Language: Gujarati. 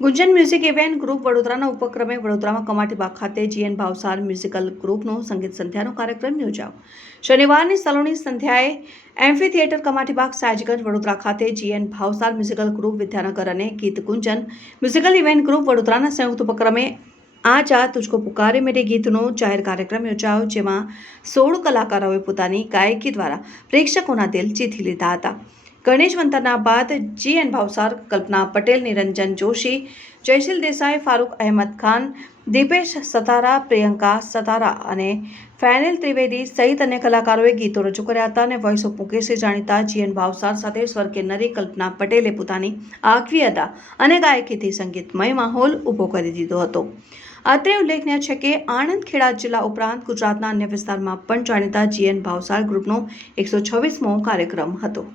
ગુંજન મ્યુઝિક ઇવેન્ટ ગ્રુપ વડોદરાના ઉપક્રમે વડોદરામાં કમાટીબાગ ખાતે જીએન ભાવસાર મ્યુઝિકલ ગ્રુપનો સંગીત સંધ્યાનો કાર્યક્રમ યોજાયો. શનિવારની સલોની સંધ્યાએ એમ્ફી થિયેટર કમાટીબાગ સાજગંજ વડોદરા ખાતે GN Bhavsar musical group Vidyanagar અને ગીત ગુંજન મ્યુઝિકલ ઇવેન્ટ ગ્રુપ વડોદરાના સંયુક્ત ઉપક્રમે આ જા તુજકો પુકારે મેરે ગીતનો જાહેર કાર્યક્રમ યોજાયો, જેમાં સોળ કલાકારોએ પોતાની ગાયકી દ્વારા પ્રેક્ષકોના દિલ જીતી લીધા હતા. ગણેશ વંતરના બાદ જી એન ભાવસાર, કલ્પના પટેલ, નિરંજન જોશી, જયશીલ દેસાઈ, ફારૂક અહેમદ ખાન, દીપેશ સતારા, પ્રિયંકા સતારા અને ફેનિલ ત્રિવેદી સહિત અન્ય કલાકારોએ ગીતો રજૂ કર્યા હતા અને વોઇસ ઓફ મુકેશે જાણીતા જીએન ભાવસાર સાથે સ્વર્ગીય નરી કલ્પના પટેલે પોતાની આગવી અદા અને ગાયકીથી સંગીતમય માહોલ ઊભો કરી દીધો હતો. અત્રે ઉલ્લેખનીય છે કે આણંદ ખેડા જિલ્લા ઉપરાંત ગુજરાતના અન્ય વિસ્તારમાં પણ જાણીતા જીએન ભાવસાર ગ્રુપનો એકસો છવ્વીસમો કાર્યક્રમ હતો.